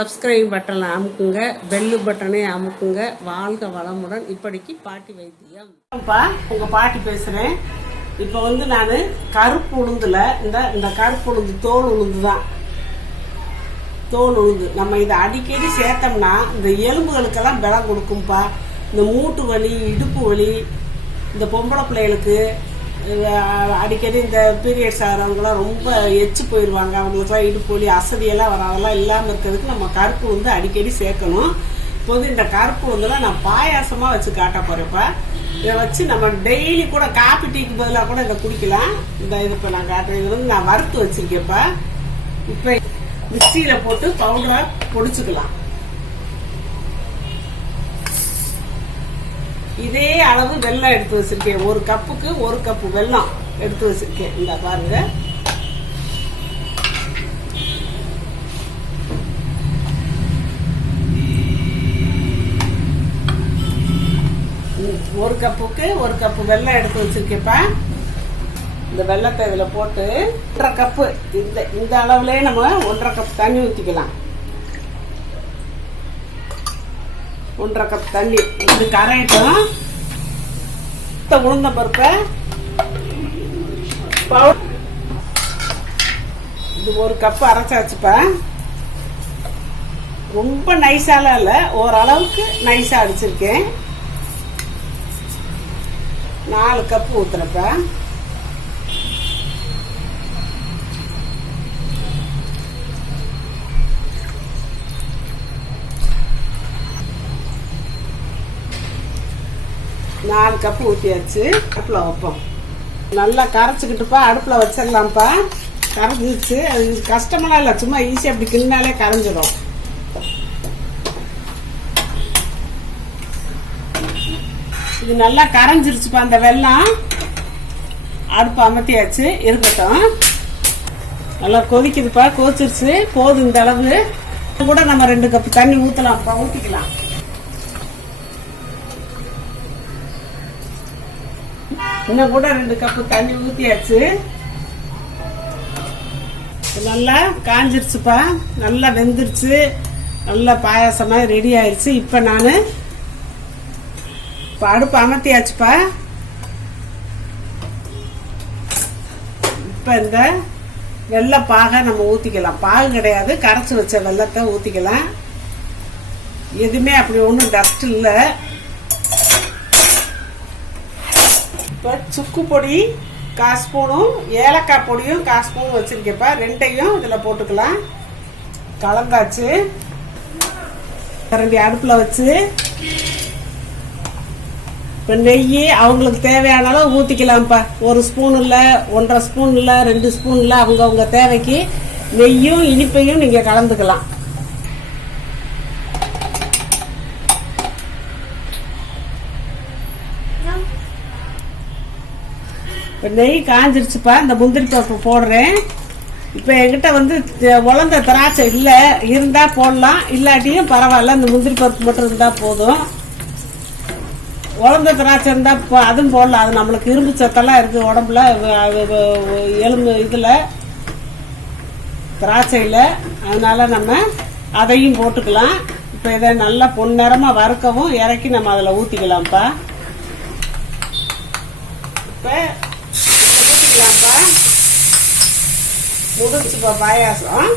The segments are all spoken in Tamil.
சப்ஸ்கிரைப் பட்டனை அமுக்குங்க, பெல்லு பட்டனை அமுக்குங்க. வாழ்க வளமுடன். இப்படிக்கு பாட்டி வைத்தியம். உங்கள் பாட்டி பேசுகிறேன். இப்போ வந்து நான் கருப்பு உளுந்துல இந்த கருப்பு உளுந்து தோல் உளுந்து தான், தோல் உளுந்து நம்ம இதை அடிக்கடி சேர்த்தோம்னா இந்த எலும்புகளுக்கெல்லாம் பலம் கொடுக்கும்பா. இந்த மூட்டு வலி, இடுப்பு வலி, இந்த பொம்பளை பிள்ளைகளுக்கு அடிக்கடி இந்த பீரியட்ஸ் ஆகிறவங்களாம் ரொம்ப எச்சு போயிடுவாங்க, அவங்களுக்குலாம் இடுப்பு வலி, அசதியெல்லாம் வரும். அதெல்லாம் இல்லாமல் இருக்கிறதுக்கு நம்ம கருப்பு வந்து அடிக்கடி சேர்க்கணும். இப்போது இந்த கருப்பு வந்துலாம் நான் பாயாசமாக வச்சு காட்ட போகிறேன்ப்பா. இதை வச்சு நம்ம டெய்லி கூட காப்பி டீக்கு பதிலாக கூட இதை குடிக்கலாம். இந்த இது இப்போ நான் காட்டுறேன். இது வந்து நான் வறுத்து வச்சுருக்கேன்ப்பா. இப்போ மிக்சியில் போட்டு பவுடராக பொடிச்சுக்கலாம். இதே அளவு வெல்லம் எடுத்து வச்சிருக்கேன். ஒரு கப்புக்கு 1 கப்பு வெல்லம் எடுத்து வச்சிருக்கேன். இந்த பாருங்க, ஒரு கப்புக்கு 1 கப்பு வெல்லம் எடுத்து வச்சிருக்கேன்ப்பா. இந்த வெல்லத்தை இதுல போட்டு 1.5 கப்பு இந்த அளவுலயே நம்ம 1.5 கப் தண்ணி ஊற்றிக்கலாம். 1.5 கப் தண்ணி இது கரையட்டும். உளுந்த பருப்பை இது 1 கப்பு அரைச்சாச்சுப்பா. ரொம்ப நைஸாலாம் இல்லை, ஓரளவுக்கு நைஸா அடிச்சிருக்கேன். 4 கப்பு ஊத்துறப்ப நாலு கப்பு ஊற்றியாச்சு. அடுப்பில் வைப்போம். நல்லா கரைச்சிக்கிட்டுப்பா அடுப்பில் வச்சிடலாம்ப்பா. கரைஞ்சிச்சு. அது கஷ்டமெல்லாம் இல்லை, சும்மா ஈஸியாக அப்படி கிள்னாலே கரைஞ்சிடும். இது நல்லா கரைஞ்சிருச்சுப்பா. அந்த வெல்லம் அடுப்பு அமர்த்தியாச்சு, இருக்கட்டும். நல்லா கொதிக்குதுப்பா, கொதிச்சிருச்சு. போதும் இந்த அளவு. கூட நம்ம 2 கப்பு தண்ணி ஊற்றலாம்ப்பா, ஊற்றிக்கலாம். இன்னும் கூட 2 கப்பு தண்ணி ஊற்றியாச்சு. நல்லா காஞ்சிருச்சுப்பா, நல்லா வெந்துருச்சு, நல்லா பாயாசமாக ரெடி ஆயிடுச்சு. இப்போ நான் இப்போ அடுப்பு அமர்த்தியாச்சுப்பா. இப்போ இந்த வெள்ளை பாகை நம்ம ஊற்றிக்கலாம். பாகு கிடையாது, கரைச்சி வச்ச வெள்ளத்தை ஊற்றிக்கலாம். எதுவுமே அப்படி ஒன்றும் டஸ்ட் இல்லை. இப்போ சுக்கு பொடி 1/4 ஸ்பூனும் ஏலக்காய் பொடியும் 1/4 ஸ்பூன் வச்சிருக்கேப்பா. 2யும் இதில் போட்டுக்கலாம். கலந்தாச்சு. கரண்டி அடுப்பில் வச்சு இப்போ நெய் அவங்களுக்கு தேவையான அளவு ஊற்றிக்கலாம்ப்பா. 1 ஸ்பூன் இல்லை, 1.5 ஸ்பூன் இல்லை, 2 ஸ்பூன் இல்லை, அவங்கவுங்க தேவைக்கு நெய்யும் இனிப்பையும் நீங்கள் கலந்துக்கலாம். இப்போ நெய் காஞ்சிருச்சுப்பா. இந்த முந்திரி பருப்பு போடுறேன். இப்போ என்கிட்ட வந்து உலர்ந்த திராட்சை இல்லை, இருந்தால் போடலாம், இல்லாட்டியும் பரவாயில்ல. இந்த முந்திரி பருப்பு மட்டும் இருந்தால் போதும். உலர்ந்த திராட்சை இருந்தால் அதுவும் போடலாம். அது நம்மளுக்கு இரும்பு சத்தெல்லாம் இருக்குது உடம்புல, எலும்பு இதில் திராட்சையில். அதனால் நம்ம அதையும் போட்டுக்கலாம். இப்போ இதை நல்லா பொன்னிறமாக வறுக்கவும் இறக்கி நம்ம அதில் ஊற்றிக்கலாம்ப்பா. இப்போ முடிச்சுப்பா பாயாசம்.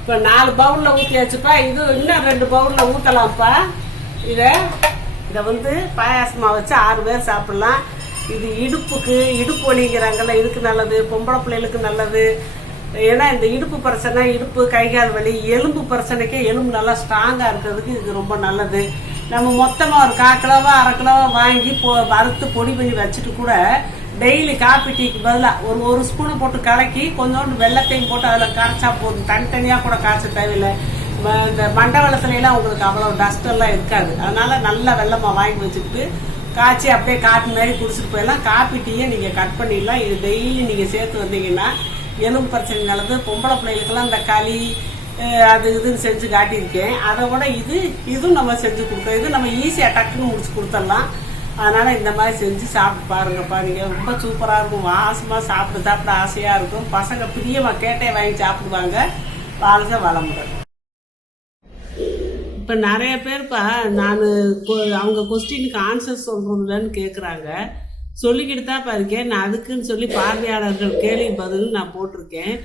இப்போ 4 பவுலில் ஊற்றியாச்சுப்பா. இது இன்னும் 2 பவுலில் ஊற்றலாம்ப்பா. இதை வந்து பாயாசமாக வச்சு 6 பேர் சாப்பிட்லாம். இது இடுப்பு வலிங்கிறாங்கல்ல, இதுக்கு நல்லது. பொம்பளை பிள்ளைகளுக்கு நல்லது. ஏன்னா இந்த இடுப்பு பிரச்சனை, இடுப்பு கைகால் வலி, எலும்பு பிரச்சனைக்கே எலும்பு நல்லா ஸ்ட்ராங்காக இருக்கிறதுக்கு இது ரொம்ப நல்லது. நம்ம மொத்தமாக ஒரு 1/4 கிலோவோ 1/2 கிலோவோ வாங்கி வறுத்து பொடி பண்ணி வச்சுட்டு கூட டெய்லி காப்பி டீக்கு பதிலாக ஒரு ஸ்பூனை போட்டு கலக்கி கொஞ்சோண்டு வெள்ளத்தையும் போட்டு அதில் கரைச்சா போதும். தனித்தனியாக கூட காய்ச்ச தேவையில்லை. இந்த மண்டவளத்துலாம் உங்களுக்கு அவ்வளோ டஸ்டெல்லாம் இருக்காது. அதனால நல்ல வெள்ளமாக வாங்கி வச்சுக்கிட்டு காய்ச்சி அப்படியே காப்பி மாதிரி குடிச்சிட்டு போயிடலாம். காப்பி டீயை நீங்கள் கட் பண்ணிடலாம். இது டெய்லி நீங்கள் சேர்த்து வந்தீங்கன்னா எலும்பு பிரச்சனை நல்லது. பொம்பளை பிள்ளைகளுக்கெல்லாம் இந்த களி அது இதுன்னு செஞ்சு காட்டியிருக்கேன். அதை விட இதுவும் நம்ம செஞ்சு கொடுத்தோம். இது நம்ம ஈஸியாக டக்குன்னு முடிச்சு கொடுத்துடலாம். அதனால் இந்த மாதிரி செஞ்சு சாப்பிட்டு பாருங்கப்பா. நீங்கள் ரொம்ப சூப்பராக இருக்கும், வாசமாக சாப்பிட ஆசையாக இருக்கும். பசங்க பிரியமாக கேட்டே வாங்கி சாப்பிடுவாங்க. வாழ்க வளமுடன். இப்போ நிறைய பேர்ப்பா நான் அவங்க கொஸ்டினுக்கு ஆன்சர் சொல்கிறதுலன்னு கேட்குறாங்க. சொல்லிக்கிட்டு தான் இருக்கேன். நான் அதுக்குன்னு சொல்லி பார்வையாளர்கள் கேள்வி பதில் நான் போட்டிருக்கேன்.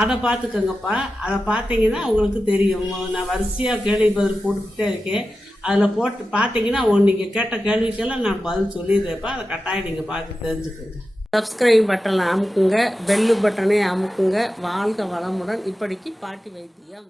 அதை பார்த்துக்கோங்கப்பா. அதை பார்த்தீங்கன்னா உங்களுக்கு தெரியும். நான் வரிசையாக கேள்வி பதில் போட்டுக்கிட்டே இருக்கேன். அதில் போட்டு பார்த்தீங்கன்னா நீங்கள் கேட்ட கேள்விக்கெல்லாம் நான் பதில் சொல்லிடுறேன்ப்பா. அதை கட்டாயம் நீங்கள் பார்த்து தெரிஞ்சுக்கோங்க. சப்ஸ்கிரைப் பட்டனை அமுக்குங்க, பெல்லு பட்டனை அமுக்குங்க. வாழ்க வளமுடன். இப்படிக்கு பாட்டி வைத்தியம்.